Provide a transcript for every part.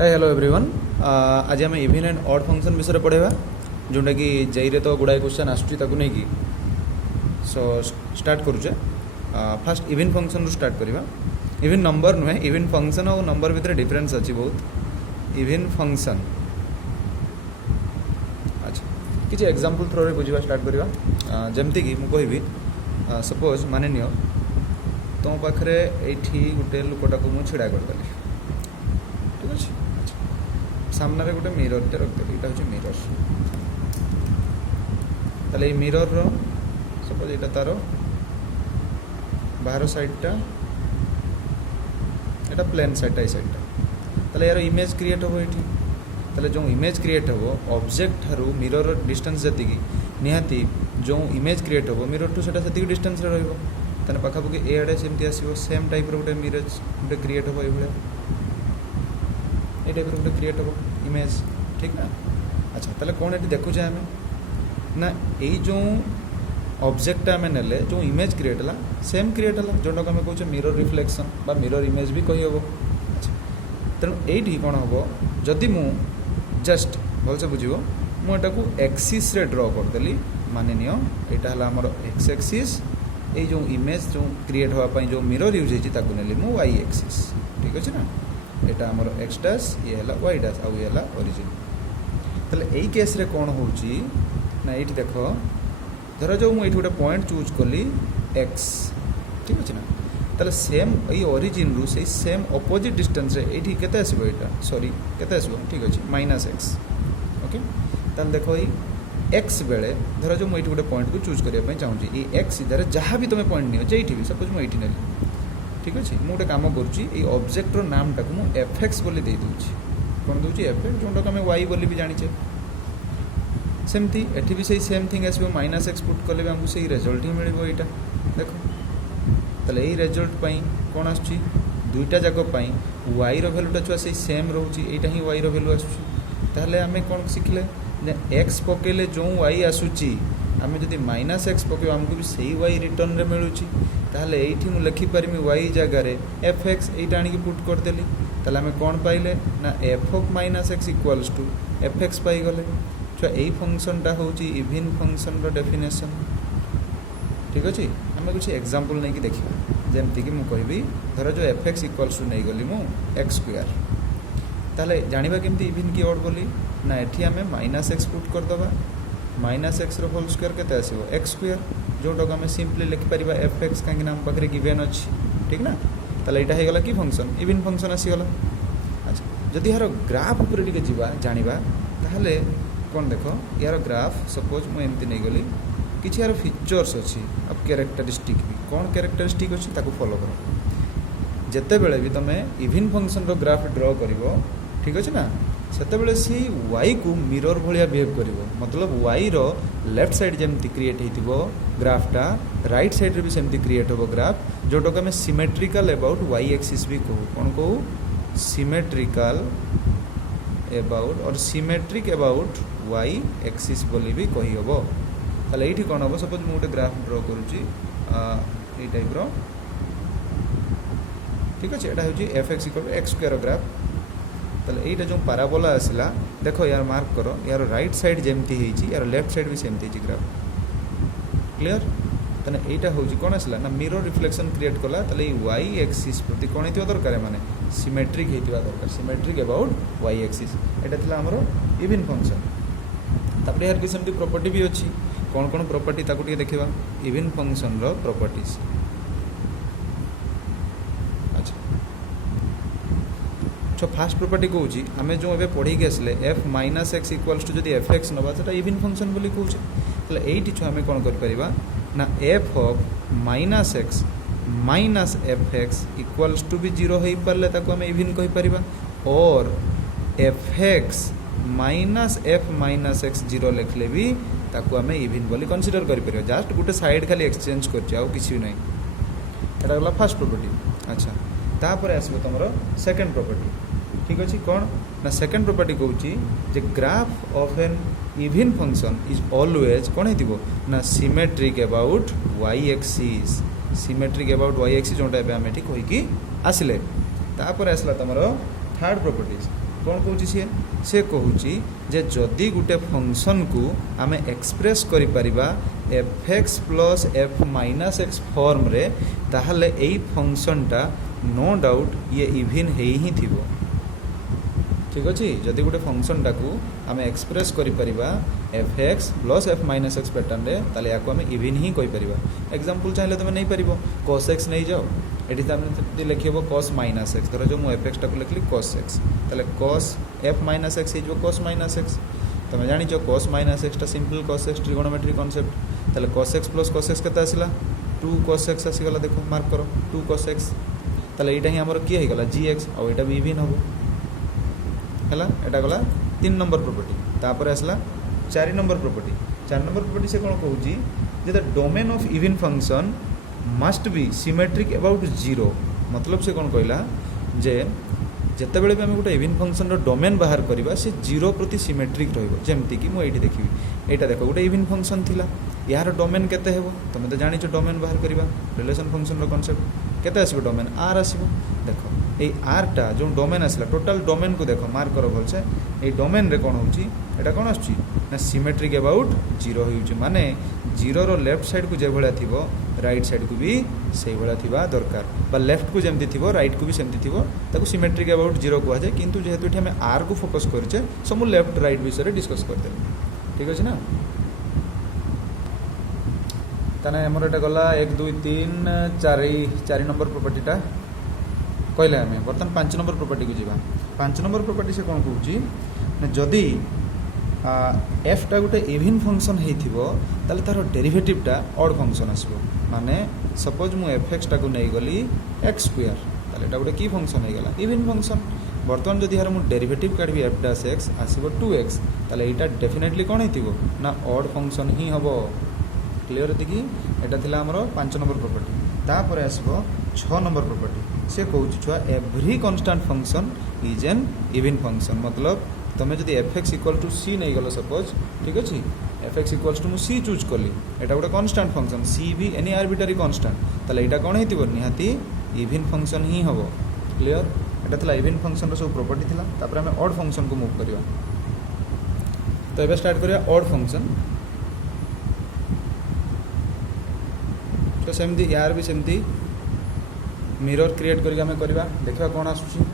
Hi hello everyone. आज आम even and odd function विषय पढ़ेगा जोटा कि जेई रे तो गुड़ाए क्वेश्चन आसूँ नहीं सो स्टार्ट करुचे। फास्ट इवन फंक्शन रू स्टार्ट करवा। इवन नंबर नुहे इवन फंक्शन और नंबर भितर डिफरेंस अच्छी बहुत। इवन फंक्शन अच्छा किसी एग्जांपल थ्रो रे बुझा स्टार्ट करवा। जमती कि मुझे कहि सपोज मान नियो तुम पाखे ये गोटे लोकटा को मुझे छिड़ा करदेली ठीक अच्छे। सामने गोटे मिरर टे रखदेली यहाँ हूँ मिरर ताले ये मिरर रो सपोज यहाँ तार बाहर साइडटा यहाँ प्लेन साइडटा साइडटा ताले यार इमेज क्रिएट हम ये ताले जो इमेज क्रिएट हम ऑब्जेक्ट ठारू मिरर डिस्टेंस जी निहाती जो इमेज क्रिएट हम मिरर टू से डिस्टेंस रे पाखापाखि ए आड़े सेमती आसो सेम टाइप गोटे मिरर गोटे क्रिएट हम ये टाइप गोटे क्रिएट हम इमेज ठीक ना। अच्छा ताले कौन ये देखुचे आम ना यही जो ऑब्जेक्ट आम ने जो इमेज क्रिएट है सेम क्रिएट है जोटा को आम कहे मिरर रिफ्लेक्शन बा मिरर इमेज भी कही हम। अच्छा तेणु ये कौन हम जदि मु जस्ट भलसे बुझ मुझे को एक्सीस रे ड्र करदेली मान नियो यहाँ है आमर एक्स एक्सीस ये जो इमेज जो क्रिएट होगापाई जो मिरर यूज होती नेली मु वाई एक्सीस ठीक अच्छे ना। यहाँ आमर एक्स डैश ये है वाई डैश आउ ये है ओरिजिन। ताले यही केस रे कौन हो ना ये देख धर जो मुझे गोटे पॉइंट चूज कली एक्स ठीक अच्छे ना ताले सेम ये ओरिजिन रु से सेम अपोजिट डिस्टेंस रे ये केते आसीबो एटा सॉरी केते आसीबो ठीक अच्छे माइनस एक्स ओके। ताले देखो ये एक्स बेले धर जो मुझे गोटे पॉइंट को चूज करने चाहूँगी ये एक्स इधर जहाँ भी तुम पॉइंट नियो जेठी भी सपोज मुझे नेली ठीक अच्छे मुझे गोटे कम करुँची ऑब्जेक्टर नाम टाक मुझे एफएक्स बोली दे दूची कौन दूची एफएक्स जोटा आम वाई बोली भी जानीचे सेमती एठी भी सही सेम थिंग आसो माइनस एक्स पुट कले भी आमको सही रिजल्ट ही मिल यहाँ देख ताले यही रिजल्ट कौन आसुची दुईटा जाक वाई भैल्यूटा छुआ से सेम रोचे यहाँ ही वाई भैल्यू आसुची आम कौन शिखले एक्स पकेले जो वाई आसूची आम जब माइनस एक्स पकेबा आमको भी सही वाई रिटर्न रे मिलूची ताहले एठी मु लिखिपारमी वाई जगार एफ एक्स यहाँ आनिक पुट करदेली ताहले आम कौन पाइले ना F of minus X equals to F X पाईगले छुआ यही फंक्शनटा हूँ इवन फंक्शन रो डेफिनेशन ठीक अच्छे। आम कुछ एग्जांपल नहीं कि देखा जमती कि मुझे धर जो एफ एक्स इक्वाल्स टू नहीं गली मु एक्स स्क्वायर ताहले जानिबा केमती इवन की ऑड बोली ना एठी आम माइनस एक्स पुट करदे माइनस एक्स होल स्क्वायर केते आसीबो एक्स स्क्वायर जोटा को आम सिंपली लिखिपर एफ एक्स कहीं आम पाखे गिवेन अच्छी ठीक ना ताले यहाँ होगा कि फंक्शन इवन फंक्शन आसीगला। अच्छा जदि यार ग्राफ उपर टिके जीवा जानिबा ताहले कौन देख यार ग्राफ सपोज मुझे एमती नहीं गली किसी यार फीचर्स अच्छी अब कैरेक्टरिस्टिक भी कौन कैरेक्टरिस्टिक अच्छी ताको फॉलो कर जिते बेले भी तुम इवन फंक्शन रो ग्राफ ड्र कर ठीक अच्छे ना सेतेबेले सी वाई को मिरर भाया बिहेव कर मतलब वाई रो लेफ्ट साइड जमती क्रिएट हो ग्राफटा राइट साइड रे भी सेमती क्रिएट हो ग्राफ जोटा को आम सिमेट्रिकल अबाउट वाई एक्सिस भी कहू कौन कहू सिमेट्रिकल अबाउट और सिमेट्रिक अबाउट वाई एक्सिस बोली भी कही हम। ताले ये कौन हम सपोज मुझे गोटे ग्राफ ड्र करुँची टाइप रो ठीक अच्छे यहाँ हूँ F X equal to X square graph ताले यहाँ जो पाराबोला आसला देख यार मार्क कर यार राइट साइड जमती यार लेफ्ट साइड भी सेमती ग्राफ क्लियर ताने यहाँ हूँ कौन आसला ना मिरर रिफ्लेक्शन क्रिएट कला ताले वाई एक्सिस प्रति कौन हो दरकार माने सिमेट्रिक होता दरकार सिमेट्रिक अबाउट वाई एक्सिस यहाँ था आमर इवन फंक्शन। तापर यार किसी सेमती प्रॉपर्टी भी अच्छी कौन कौन प्रॉपर्टी ताको टिके देखिबा इवन फंक्शन रो प्रॉपर्टीज। अच्छा तो फास्ट प्रॉपर्टी कहूँ आम जो ए पढ़ी आसले F minus X equals to जब एफ एक्स नवा से इवन फंक्शन बोली कहूँ ये छुआ आम कौन कर ना F of minus X minus F X equals to भी जीरो हो पारे आम इवन कहीपर और F X minus F minus X zero लिखले भी ताकू आम इवन बोली कनसीडर कर जस्ट गोटे साइड खाली एक्सचेंज कर ना यहाँ गला फास्ट प्रॉपर्टी। अच्छा तापर आसो तुम सेकेंड प्रॉपर्टी ठीक अच्छे कौन ना सेकेंड प्रॉपर्टी कहूँ graph of an even function is always कौन हो ना symmetric about Y axis symmetric about Y axis जोटा आम ये कहीकि आसिले तापर आसला तुम थर्ड प्रॉपर्टीज कौन कहूँ सी कहूँ जे जदि गोटे फंक्शन को आम एक्सप्रेस करिपरिबा F X plus F minus X form रे ताहले एई फंक्शनटा नो डाउट ये इविन ही थिबो। ठीक अच्छे जदि गोटे फंक्शनटा को आम एक्सप्रेस करिपरिबा F X plus F minus X pattern रे ताले याको आम इविन ही कहि परिबा। एग्जांपल चाहिए तुम नहीं पारिबो cos x नहीं जाओ एटी तुम लिखिबो cos माइनस एक्स धर जो मु एफ एक्स टाको लिखली cos x ताले cos f माइनस एक्स हो cos माइनस एक्स तुम जान cos माइनस एक्सटा simple cos x trigonometry concept ताले cos x plus cos x केते आसिला 2 cos x आसीगला देखो मार्क करो 2 cos x ताले एटा ही हमर किए हो गला gx आ एटा भी इविन हबो हैला एटा गला 3 नंबर प्रॉपर्टी तापर आसला 4 नंबर प्रॉपर्टी 4 नंबर प्रॉपर्टी से कौन कहूँ जे the domain of even function must be symmetric about 0 मतलब से कौन कहला जे जितेबाला भी आम गोटे इवन फंक्शन डोमेन बाहर करवा से 0 प्रति सिमेट्रिक रमती कि मुझे देखी यहाँ देख गोटे इवन फंक्शन थिला यार डोमेन केते हेबो तुम तो जानिछ डोमेन बाहर करवा रिलेशन फंक्शन कॉन्सेप्ट केते आसीबो डोमेन आर आसीबो देख ये आरटा जो डोमेन आसला टोटाल डोमेन को देख मार्क कर भलसे ये डोमेन रे कौन होची एटा कौन आछी ना सिमेट्रिक अबाउट 0 होउची माने 0 रो लेफ्ट साइड को जे भलिया थिबो राइट साइड को भी से भलिया थिबा दरकार बा लेफ्ट को जेमती थिबो राइट को भी सेमती थिबो ताको सिमेट्रिक अबाउट 0 कहआ जाय किंतु जेहेतु एठी हमें आर को फोकस करछे सब लेफ्ट राइट विषय रे डिस्कस करते ठीक अछि ना ताने हमर एटा गला 1 2 3 4 नंबर प्रॉपर्टीटा कहले आम बर्तमान 5 नंबर प्रॉपर्टी को जीवा 5 नंबर प्रॉपर्टी से कौन कहूँ जदि एफटा गोटे इवन फंक्शन होइथिबो ताले तार डेरिवेटिवटा ऑड फंक्शन आसबो माने सपोज मु एफ एक्स टाको नहीं गली एक्स स्क्वायर ताले एटा गोटे की फंक्शन हो गला इवन फंक्शन बर्तमान जदि यार मु डेरिवेटिव काढबी एफ डैश एक्स आसीबो 2x ताले एटा डेफिनेटली कौन होइथिबो ना ऑड फंक्शन ही हबो क्लियर देखि एटा थिला हमरो 5 नंबर प्रॉपर्टी तापर आसबो 6 नंबर प्रॉपर्टी से कहूँ छुआ every constant function is an even function मतलब तुम जब एफ एक्स इक्वल टू सी नहीं गल सपोज ठीक अच्छे एफ एक्स इक्वल्स टू मु सी चूज कली एटा गोटे कन्स्टांट फंक्शन सी भी एनी आर्बिटरी कन्स्टांट ताले एटा कौन हो निहाती इवन फंक्शन ही हम क्लियर एटा थिला इवन फंक्शन सब प्रॉपर्टी थिला तापर हमें ऑड फंक्शन को मूव करवा तो एबे स्टार्ट करिया ऑड फंक्शन तो सेमती यार भी सेमती मिरर क्रिएट करके हमें करवा देखा कौन आसूँ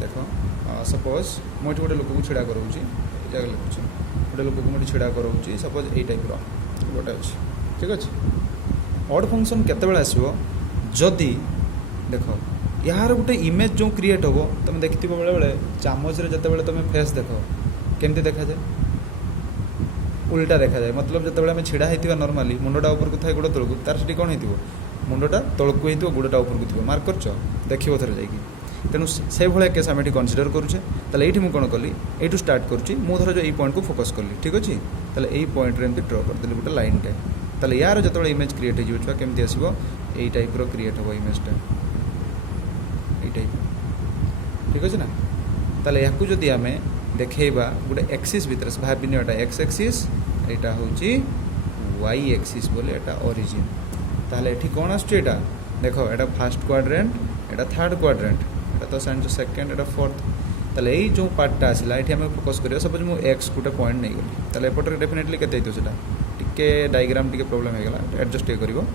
देख सपोज मुझे गोटे लोक को छिड़ा कराऊँगी जगह लिखुच्छी गोटे लोक को मुझे छिड़ा कराऊँगी सपोज यही टाइप रोटे अच्छे ठीक अच्छे ऑड फंक्शन केतेबेले आसो जदि देख यार गोटे इमेज जो क्रिएट हम तुम देखि बेले बेले चामच जिते तुम फेस देख केमती देखा जाए उल्टा देखा जाए मतलब जिते आम छिड़ा होता नॉर्मली मुंडटा ऊपर को थाए गोड़ तौक तार से कौन हो मुंडटा तौक हो गोड़टा ऊपर को थी मार्क कर देखो थे जाकि तेणु से भाया केस आम ये कनसीडर करुचे ताले ये कौन कली यू स्टार्ट करुँची मु धर जो पॉइंट को फोकस कली ठीक अच्छे ताले यही पॉइंट रे ड्र करदेली गोटे लाइन टाइप ताले यार जो इमेज क्रिएट हो छुआ केमती आसो यही टाइप क्रिएट हम इमेजटा यही टाइप ठीक अच्छे ना ताले या जदि आम देखा गोटे एक्सीस भितर भाविनी एटा एक्स एक्सीस यहाँ हूँ वाई एक्सीस बोले एटा ओरिजिन ताहले एठी कौन आसुटा देख एटा फास्ट क्वाड्रेंट एटा थर्ड क्वाड्रेंट एटा तो साइंस सेकंड एटा फोर्थ ताले यही जो पार्टा आसला ये आम फोकस करिया सपोज मु एक्स गोटे पॉइंट नहीं गली ताले एपटर डेफिनेटली केते हेतु सेटा टिके डायग्राम टिके प्रॉब्लम हो गला एडजस्ट हे करिवो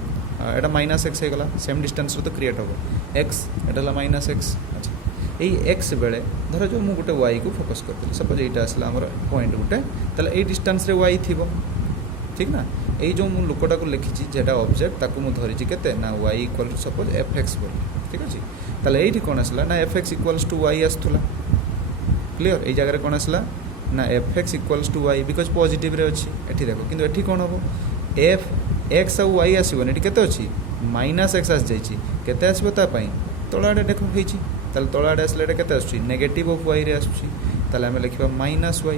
एटा माइनस एक्स हो गला सेम डिस्टेंस रो तो क्रिएट हो एक्स एटा माइनस एक्स अच्छा यही एक्स बेले धर जो मु गोटे वाई को फोकस करते सपोज यहाँ आसला आमर पॉइंट गोटे ताले यही डिस्टेंस रे वाई थी ठीक ना यही जो मु लोकटा को लिखी जेटा ऑब्जेक्ट ताकू मु धरी केते ना Y equal to suppose F X बोल ठीक अच्छे ताले यही कौन आसला ना F X equals to Y आसला क्लियर यही जगह कौन आसला ना F X equals to Y because positive रे अच्छी एठी देखो किंतु एठी कौन हम एफ एक्स आउ वाई आसबन ये केते अच्छी माइनस एक्स आस जाइए केते आसबो ता पई तळ आडे देखो होईची ताले तळ आडे आसले एटा केते आसुची नेगेटिव ऑफ वाई रे आसुची ताले हमें लिखा minus Y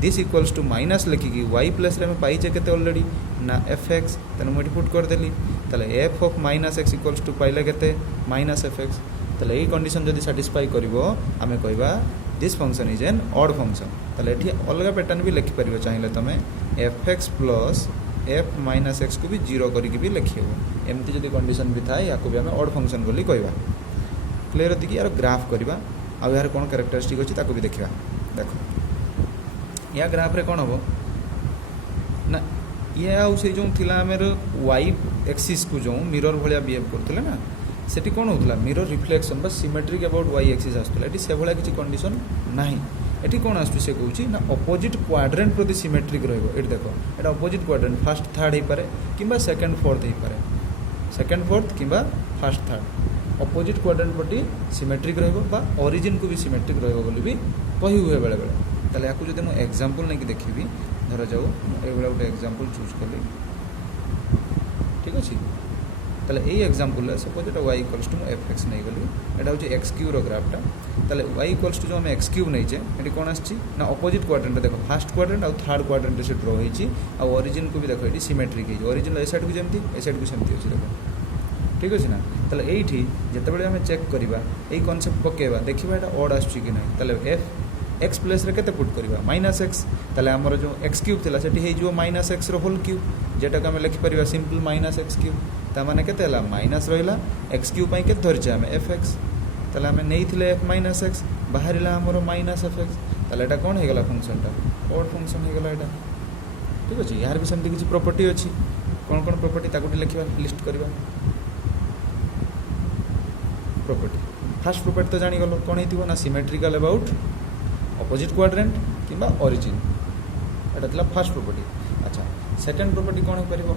this equals to minus लिखिकी वाई प्लस रे हमें पाइचे केते ऑलरेडी ना एफ एक्स तेणु मुझे पुट करदेली ताले F of minus X equals to पाइले केते माइनस एफ एक्स ताले यही कंडीशन जदि सैटिस्फाई करिवो आमे कहबा this function is N odd function ताले एठी अलग पैटर्न भी लिखि परिबो चाहिए तमे F X plus F minus x को भी 0 करके भी लिखिबो एमती जदि कंडीशन भी थाए या को भी आमे ऑड फंक्शन बोली कहबा क्लियर होती कि यार ग्राफ करवा आउ यार कौन कैरेक्टरिस्टिक अच्छी ताको भी देखा देख या ग्राफ रे कौन हम ना ये आउ से जो थिला आमेर वाई एक्सिस को जो मिरर भाया बिहेव करते ना सेठी कौन होता मिरर रिफ्लेक्शन बा सिमेट्रिक अबाउट वाई एक्सिस आसला ये से भाया किसी कंडीशन नहीं एटी कौन आस कौन ना अपोजिट क्वाड्रेंट प्रति सिमेट्रिक रही देख ये अपोजिट क्वाड्रेंट फास्ट थर्ड हो पारे कि सेकेंड फोर्थ हो पारे सेकेंड फोर्थ कि फास्ट थर्ड अपोजिट क्वाड्रेंट प्रति सिमेट्रिक रहीजिन को भी सिमेट्रिक रही कही हुए बेले बेले ताले या जब मुझे एग्जांपल नहीं देखी धर जाऊ ये गोटे एग्जांपल चूज कली ठीक अच्छे ताले यही एग्जांपल सपोज ये Y equals to F X नहीं गली यहाँ हूँ एक्स क्यूब ग्राफटा ताले वाई इक्वल्स टू जो आम एक्स क्यूब नहीं ये कौन आसी ना अपोजिट क्वाड्रेंट देख फास्ट क्वाड्रेंट आउ थर्ड क्वाड्रेंट से ड्र होती ओरिजिन को भी देख ये सिमेट्रिक हो ओरिजिन ए साइड को जमी ए साइड को सेमती अच्छे देख ठीक अच्छे ना ताले ये जिते आम चेक करवा यही कनसेप्ट पकेवा देखा यहाँ ऑड आसुची कि ना ताले एफ एक्स प्लेस रे केते पुट करवा माइनस एक्स ताले आमर जो एक्स क्यूब थिला सेठी हो माइनस एक्स रो होल क्यूब जेटा आम लिखिपर सिंपल माइनस एक्स क्यूब ताने के माइनस रहा एक्स क्यूब के धरचे आम एफ एक्स ताले आम नहीं एफ माइनस एक्स बाहर आमर माइनस एफ एक्स ताले एटा कौन होगा फंक्शनटा ऑड फंक्शन होगा एटा ठीक अच्छे यार भी सेमती किसी प्रॉपर्टी अच्छी कौन कौन प्रॉपर्टी ताकू लिखा लिस्ट करवा प्रॉपर्टी फास्ट प्रॉपर्टी तो जानीगल कौन हो ना सिमेट्रिकल अबाउट अपोजिट क्वाड्रेंट कि ओरिजिन एटा फास्ट प्रॉपर्टी अच्छा सेकेंड प्रॉपर्टी कौन हो पार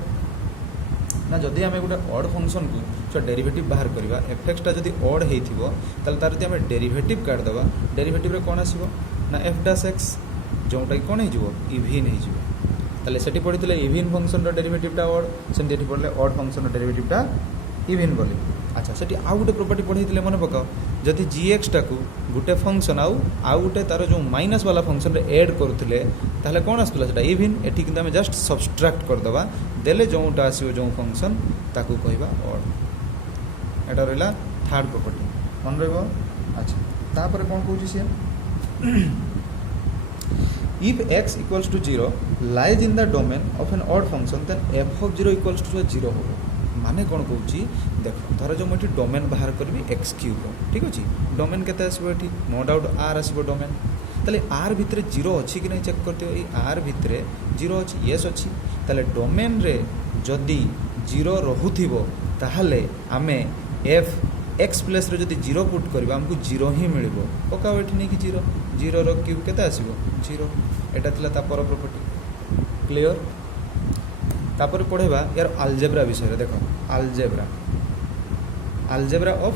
ना जदि आम गोटे ऑड फंक्शन को जो डेरिवेटिव बाहर करवा एफ एक्सटा जदि ऑड हो तार जब आम डेरिवेटिव काटिदेवा डेरिवेटिव कौन आसो ना एफ डैश एक्स जोटा कि कौन हो इभिन हो से पढ़ी इभिन फंक्शन डेरिवेटिवटा ऑड सेमती पढ़ले ऑड फंक्शन डेरिवेटिवटा इभिन बोली अच्छा से आउ गोटे प्रॉपर्टी पढ़े मन पकाओ जदि जी एक्सटा को गोटे फंक्शन आउ गोटे तार जो माइनस वाला फंक्शन रे ऐड करुले ताहले कौन आसला इभिन एटी कि आम जस्ट सब्सट्राक्ट करदे देले जोटा आसो जो फंक्शन ताकू कहवा ऑड एटा रहा थर्ड प्रॉपर्टी मन रहा अच्छा तापर कौन कहूँ see if x equals to 0 lies in the domain of an odd function then f of 0 equals to 0 हो माने कौन कहूँ देख धर जो मुझे डोमेन बाहर करी एक्स क्यूब ठीक अच्छे डोमेन के आसो ये नो डाउट आर आसो डोमेन ताले आर भितर 0 अच्छी कि नहीं चेक करते ये आर भितर 0 अच्छी येस अच्छी ताले डोमेन रे जदि 0 रहुथिबो ताहले आमे एफ एक्स प्लेस रे जदि 0 पुट करबा हमको 0 ही मिलिबो पकाओ एठी नहीं कि 0 रो क्यूब केते आसीबो 0 एटा थिला ता पर प्रॉपर्टी क्लियर तापर पढ़ेबा यार अलजेब्रा विषय देखो algebra of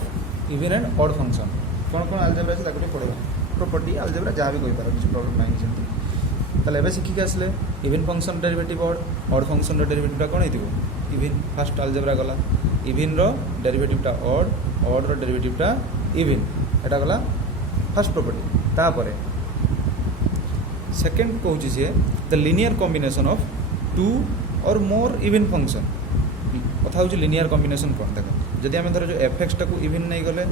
even and odd function कौन कौन अलजेब्रा है ताको पढ़ेबा प्रॉपर्टी अलजेब्रा जहाँ भी कहीपर किसी प्रॉब्लम नहीं सेमती ताले एबे शिखिक आसले even function derivative odd function डेरिवेटिवटा कौन हो इवन फास्ट अलजेब्रा गला इवन रो डेरिवेटिवटा ऑड रो डेरिवेटिवटा इवन एटा गला फास्ट प्रॉपर्टी तापर सेकंड कहूँ सी the linear combination of two or more even function कथा हूँ लिनियर कॉम्बिनेशन कौन देख जदि आम धर जो एफ एक्सटा को इवन नहीं गले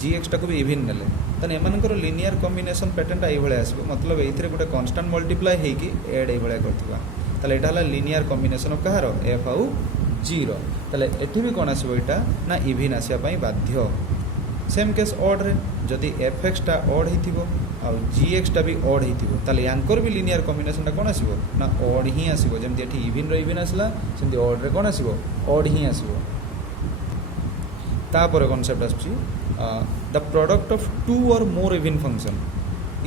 जी एक्सटा को भी इवन नेले तेना एमानकर लिनियर कॉम्बिनेशन पैटर्नटा ये आसो मतलब ये गोटे कन्स्टांट मल्टीप्लाई होगी एड ये करता यहाँ linear combination of Kahar F आउ जी रो एठी भी कौन आसो यहाँ ना इवन आसापी बाध्य सेम केस ऑड रे जदि एफ एक्सटा ऑड हो आउ जी एक्सटा भी ऑड हो यांकर भी लिनियर कॉम्बिनेशनटा कौन आसो ना ऑड ही आसो जमी ये इवन इवन आसला सेमती ऑड रे कौन आसो ऑड ही आसो तापर कॉन्सेप्ट आसुची the product of two or more even function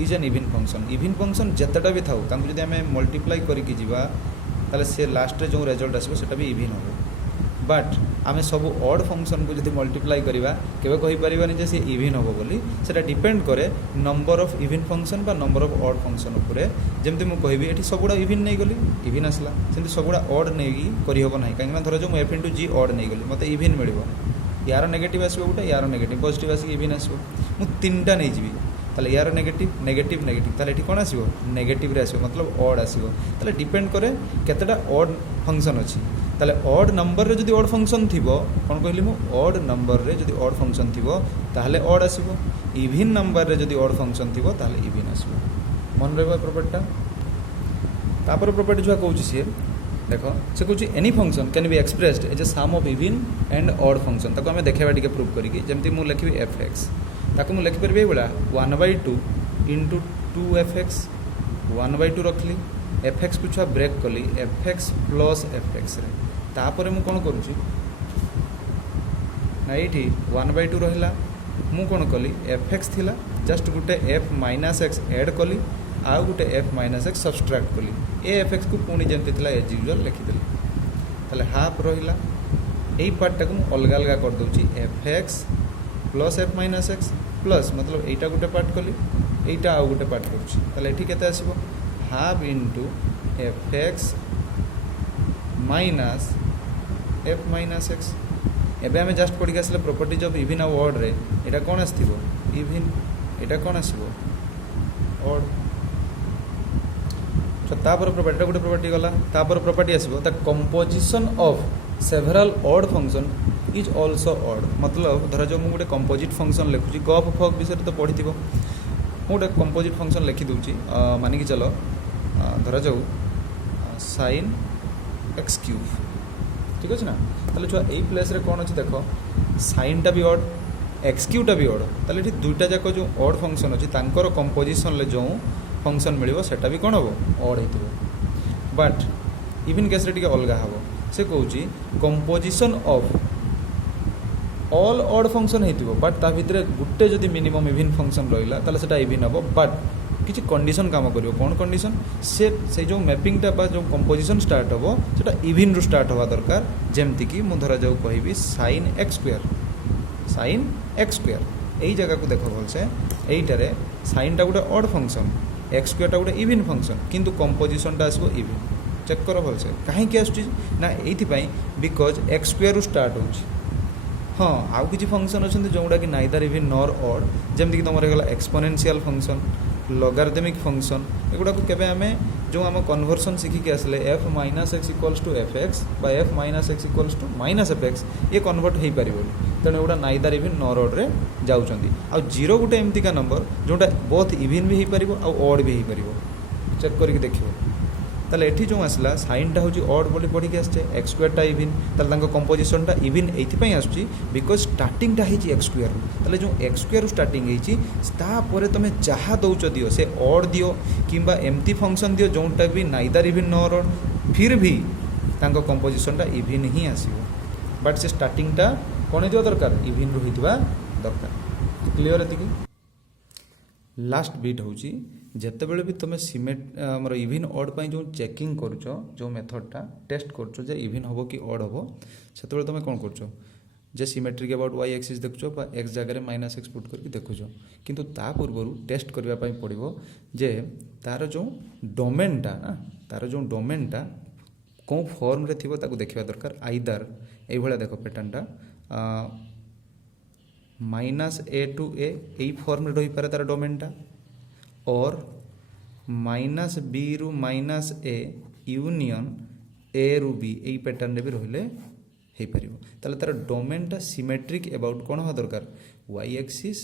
is an even function जितेटा भी था जब आम मल्टीप्लाई करके जीवा ताले से लास्ट रे जो रिजल्ट आसो सेटा भी इवन हो बट आम सब ऑड फंक्शन को जब मल्टीप्लाई करवा केवे कहि परिबानी जे से इवन हो बोली सेटा डिपेंड करे नंबर ऑफ इवन फंक्शन बा नंबर ऑफ ऑड फंक्शन उपरे जेमती मु कहबी एठी सबुडा इवन नहीं गली इवन आसला सेमती सबुडा ऑड नहीं करि होबो नाही काहे ना धर जो मु f * g ऑड नहीं गली मते इवन मिलिबो यार नेगेटिव आसबो गोटे यार नेगेटिव पॉजिटिव आसी इवन आसबो मु तीनटा नहीं जीवी ताले यार नेगेटिव नेगेटिव नेगेटिव ताले एठी कोन आसीबो नेगेटिव रे आसीबो मतलब ऑड आसीबो ताले डिपेंड करे केतेटा ऑड फंक्शन अछि ताले ऑड नंबर रे जदि ऑड फंक्शन थिबो कोन कहली मु ऑड नंबर रे जदि ऑड फंक्शन थिबो ताले ऑड आसीबो इवन नंबर रे जदि ऑड फंक्शन थिबो ताले इवन आसीबो मन रहबो प्रॉपर्टीटा तापर प्रॉपर्टी जो कहूची से देखो से कहूँ any function can be expressed as a sum of even and odd function ताको आम देखा टे प्रूव करी जमती मुझे लिखी एफ एक्स ताको मुझे लिखिपारि ये 1/2 इंटू 2fx 1/2 रखली fx को छुआ ब्रेक कली fx प्लस fx रे तापर मु कौन करुँची ना ये 1/2 रहा मु कौन कली fx थिला जस्ट गोटे f माइनस एक्स एड कली आउ गोटे f माइनस एक्स सब्सट्राक्ट कली ए fx को पुणी जमती थिला एज यूजुअल लिखिदेली ताले हाफ रहा यही पार्टा को अलग अलग कर दूची fx plus f minus x plus मतलब यहीटा गोटे पार्ट कली यहीटा आउ गोटे पार्ट करुँची ताले एठी केते आसीबो half into fx minus f minus X एबे आमे जस्ट पढ़ी आसले प्रॉपर्टीज ऑफ इवन आउ ऑड रे एटा कोन आस्थिबो इवन एटा कोन आसीबो ऑड तो तापर प्रॉपर्टी गोटे प्रॉपर्टी गला तापर प्रॉपर्टी आसीबो the composition of several odd function is also odd मतलब धरा जो मु गोटे कंपोजिट फंक्शन लिखुची गफ फक विषय तो पढ़ी मु गोटे कंपोजिट फंक्शन लिखि दूची मानि कि चलो धरा जाऊ sin x क्यूब ठीक अच्छे ना ताले छुआ यही प्लेस रे कौन अच्छी देख साइनटा भी ऑड एक्स क्यूटा भी ऑड ताले ये दुईटा जाक जो ऑड फंक्शन अच्छी तांकर कंपोजिशन ले जो फंक्शन मिलिबो सेटा भी कौन हम ऑड होइतिबो बट इवन केस रे टिके अलगा हबो से कहूची composition of all odd function होइतिबो बट ता भितरे गुटे जदी मिनिमम इवन फंक्शन रहिला ताले सेटा इवन हबो बट किसी कंडीशन काम करियो कौन कंडीशन से जो मैपिंगटा बा जो कंपोजिशन स्टार्ट हबो सेटा इवन रु स्टार्ट हवा दरकार जेमति कि मु धरा जाऊ कहबी sin x स्क्वायर एई जगह को देखो बोल से एईटारे sin टा गोटे ऑड फंक्शन x स्क्वायर टा गोटे इवन फंक्शन किंतु कंपोजिशन टा आसबो इवन चेक करो बोल से काहे कि आसुची ना एथि पई बिकॉज x स्क्वायर रु स्टार्ट होची हाँ आउ किसी फंक्शन अच्छे जोटा कि नाइदर इवन नॉर ऑड जमती कि तुम रहा एक्सपोनेंशियल फंक्शन लॉगरिथमिक फंक्शन एगुड़ा केबे आमे जो आम कन्वर्सन शिखिक आसले f minus X equals to fx बा f minus X equals to minus fx ये कन्वर्ट हो पार तेणु एगुड़ा नाइदर इवन नॉर ऑड रे जाउछंती आ जीरो गोटे एमतीका नंबर जोटा बोथ इवन भी हो पार आ ऑड भी हो पार चेक करके देखिए ताले एठी जो आसला साइनटा होची ऑड बोली पढ़ी के आछे x स्क्वायर टा इवन ताले तांको कंपोजिशन टा इवन एथि पई आछी बिकॉज स्टार्टिंग टा हिची x स्क्वायर ताले जो x स्क्वायर स्टार्टिंग हिची ता परे तमे जहा दउचो दियो से ऑड दियो किंबा एम्प्टी फंक्शन दियो जोंटा भी नाइदर इवन नॉर ऑड फिर भी तांको कंपोजिशन टा इवन ही आसीबो बट से स्टार्टिंग टा कोन दियो दरकार इवन रु हितबा दरकार क्लियर एतिकी लास्ट बीट होची जेते बेले भी तुम सिमेट आमर इवन ऑड पाई जो चेकिंग करूछ जो मेथडटा टेस्ट करूछ जे इवन हबो कि ऑड हबो सेते बेले तुम कोन करूछ जे सिमेट्रिक अबाउट y एक्सिस देखुछ बा x जगह माइनस एक्स पुट करके देखुछ किंतु ता पूर्व टेस्ट करबा पाई पड़िबो जे तार जो डोमेनटा ना तार जो डोमेनटा को फॉर्म रे थिबो ताको देखिबा दरकार आइदर एई भला देखो पैटर्नटा -a टू a एई फॉर्म रे रही पारे तार डोमेनटा और -b रु -a यूनियन a रु b एई पैटर्न रे भी रहिले हे परिबो ताले तार डोमेनटा सिमेट्रिक अबाउट कोन हो दरकार y एक्सिस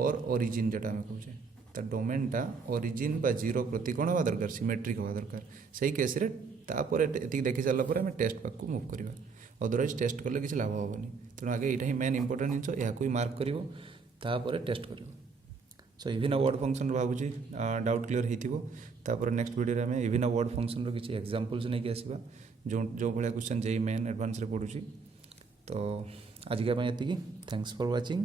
और ओरिजिन जेटा हम कहूचे तार डोमेनटा ओरिजिन बा जीरो प्रति कोन हो दरकार सिमेट्रिक हो दरकार सही केस रे तापर एति देखि साला पर हम टेस्ट पाक को मूव करबा अदरवाइज टेस्ट करले किछ लाभ होबनी तेणु आगे एटा ही मेन इंपोर्टेंट जिंस या कोई मार्क करिवो तापर टेस्ट करिवो सो इवन वर्ड फंक्शन भावुची डाउट क्लियर हेतिबो तापर नेक्स्ट वीडियो रे हम इवन वर्ड फंक्शन रो किछ एग्जांपल्स नै कि आसीबा जो भलिया क्वेश्चन जेई मेन एडवांस रे पडुची तो आज के पय एतिकी थैंक्स फॉर वाचिंग।